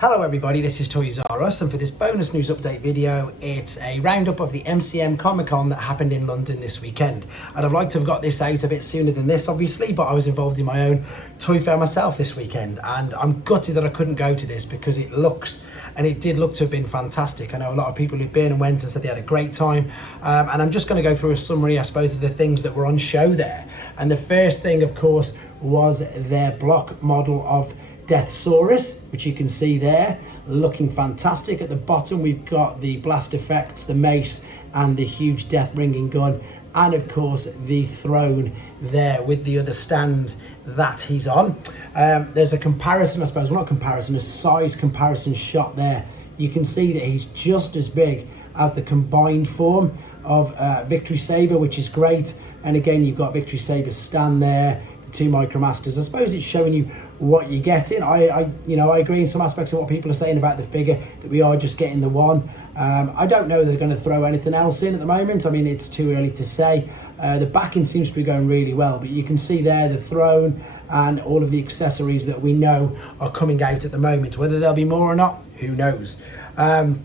Hello everybody, this is deathsaurus, and for this bonus news update video, it's a roundup of the MCM Comic Con that happened in London this weekend. I'd have liked to have got this out a bit sooner than this, obviously, but I was involved in my own toy fair myself this weekend, and I'm gutted that I couldn't go to this because it did look to have been fantastic. I know a lot of people who've been and went and said they had a great time, and I'm just going to go through a summary, I suppose, of the things that were on show there. And the first thing, of course, was their block model of deathsaurus, which you can see there, looking fantastic. At the bottom we've got the blast effects, the mace, and the huge death bringing gun, and of course the throne there with the other stand that he's on. There's a comparison, I suppose, well, not comparison, a size comparison shot there. You can see that he's just as big as the combined form of Victory Saber, which is great. And again, you've got Victory Saber's stand there, the two Micromasters. I suppose it's showing you what you're getting. I agree in some aspects of what people are saying about the figure, that we are just getting the one. I don't know if they're going to throw anything else in at the moment. I mean, it's too early to say. The backing seems to be going really well, but you can see there the throne and all of the accessories that we know are coming out at the moment. Whether there'll be more or not, who knows. And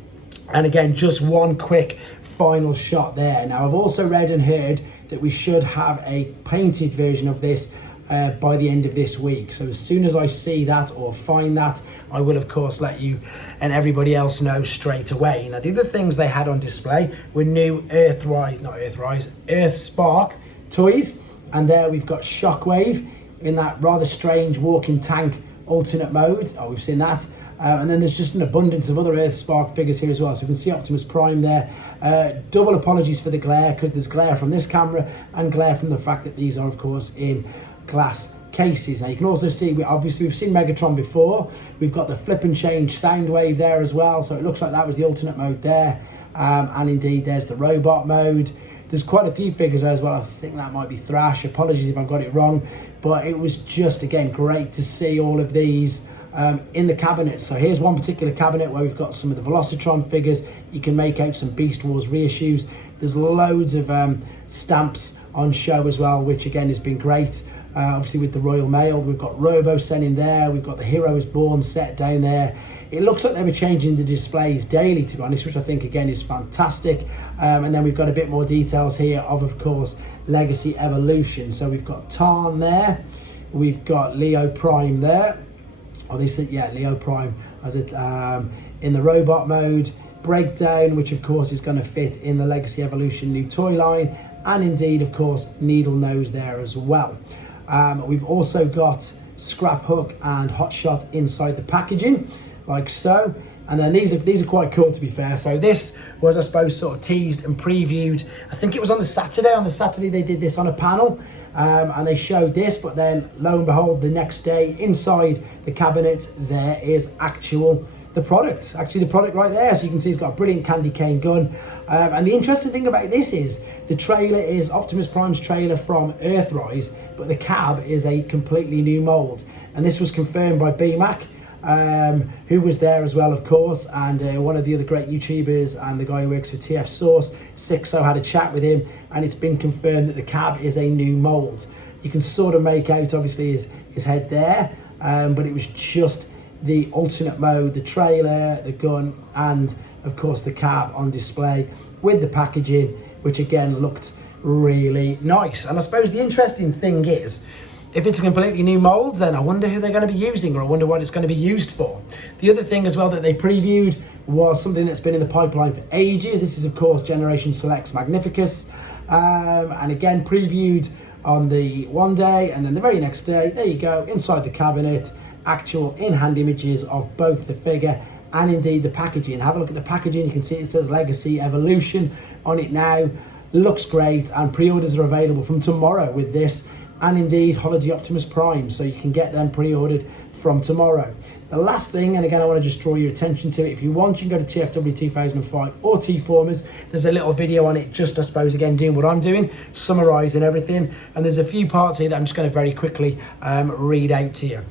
again, just one quick final shot there. Now, I've also read and heard that we should have a painted version of this by the end of this week. So as soon as I see that or find that, I will of course let you and everybody else know straight away. Now, the other things they had on display were new Earthspark toys, and there we've got Shockwave in that rather strange walking tank alternate mode. Oh, we've seen that. And then there's just an abundance of other Earthspark figures here as well. So we can see Optimus Prime there. Double apologies for the glare, because there's glare from this camera and glare from the fact that these are of course in glass cases. Now you can also see, we've seen Megatron before. We've got the flip and change sound wave there as well, so it looks like that was the alternate mode there. And indeed there's the robot mode. There's quite a few figures there as well. I think that might be Thrash. Apologies if I've got it wrong, but it was just again great to see all of these in the cabinet. So here's one particular cabinet where we've got some of the Velocitron figures. You can make out some Beast Wars reissues. There's loads of stamps on show as well, which again has been great. Obviously with the Royal Mail, we've got Robo Sen in there, we've got the Hero is Born set down there. It looks like they were changing the displays daily, to be honest, which I think again is fantastic. And then we've got a bit more details here of course, Legacy Evolution. So we've got Tarn there, we've got Leo Prime there. Oh, they said, yeah, Leo Prime as it in the robot mode. Breakdown, which of course is going to fit in the Legacy Evolution new toy line, and indeed of course Needle Nose there as well. We've also got Scrap Hook and Hot Shot inside the packaging, like so. And then these are quite cool, to be fair. So this was, I suppose, sort of teased and previewed. I think it was on the Saturday. On the Saturday they did this on a panel, and they showed this, but then lo and behold, the next day inside the cabinet there is the product right there. So you can see it's got a brilliant candy cane gun. And the interesting thing about this is the trailer is Optimus Prime's trailer from Earthrise, but the cab is a completely new mold. And this was confirmed by BMAC, who was there as well, of course, and one of the other great YouTubers and the guy who works for TF Source, Sixo, had a chat with him, and it's been confirmed that the cab is a new mold. You can sort of make out, obviously, his head there, but it was just the alternate mode, the trailer, the gun, and of course the cab on display with the packaging, which again looked really nice. And I suppose the interesting thing is, if it's a completely new mold, then I wonder who they're going to be using, or I wonder what it's going to be used for. The other thing as well that they previewed was something that's been in the pipeline for ages. This is of course Generation Selects Magnificus, and again previewed on the one day, and then the very next day, there you go, inside the cabinet, actual in-hand images of both the figure and indeed the packaging. Have a look at the packaging. You can see it says Legacy Evolution on it now. Looks great, and pre-orders are available from tomorrow with this, and indeed Holiday Optimus Prime, so you can get them pre-ordered from tomorrow. The last thing, and again I want to just draw your attention to it, if you want you can go to TFW 2005 or T-Formers. There's a little video on it, just I suppose again doing what I'm doing, summarising everything, and there's a few parts here that I'm just going to very quickly read out to you.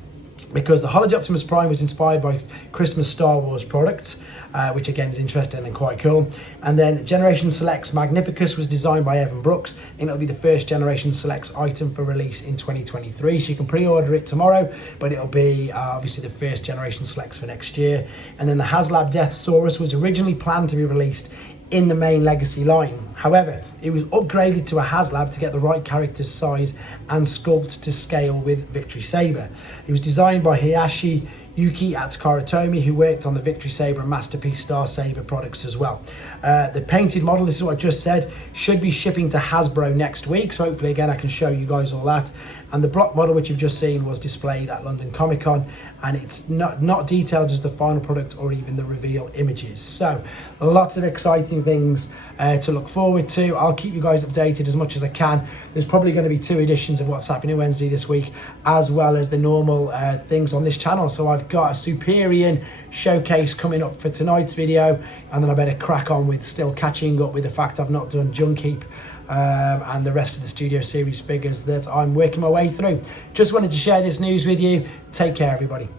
because the Hology Optimus Prime was inspired by Christmas Star Wars products, which again is interesting and quite cool. And then Generation Selects Magnificus was designed by Evan Brooks, and it'll be the first Generation Selects item for release in 2023. So you can pre-order it tomorrow, but it'll be obviously the first Generation Selects for next year. And then the Haslab deathsaurus was originally planned to be released in the main Legacy line. However, it was upgraded to a Haslab to get the right character size and sculpt to scale with Victory Saber. It was designed by Hayashi Yuki at Karatomi, who worked on the Victory Saber and Masterpiece Star Saber products as well. The painted model, this is what I just said, should be shipping to Hasbro next week, so hopefully again I can show you guys all that. And the block model, which you've just seen, was displayed at London Comic Con, and it's not detailed as the final product or even the reveal images. So lots of exciting things to look forward to. I'll keep you guys updated as much as I can. There's probably going to be 2 editions of What's Happening Wednesday this week, as well as the normal things on this channel. So I've got a Superion showcase coming up for tonight's video, and then I better crack on with still catching up with the fact I've not done Junk Heap and the rest of the Studio Series figures that I'm working my way through. Just wanted to share this news with you. Take care, everybody.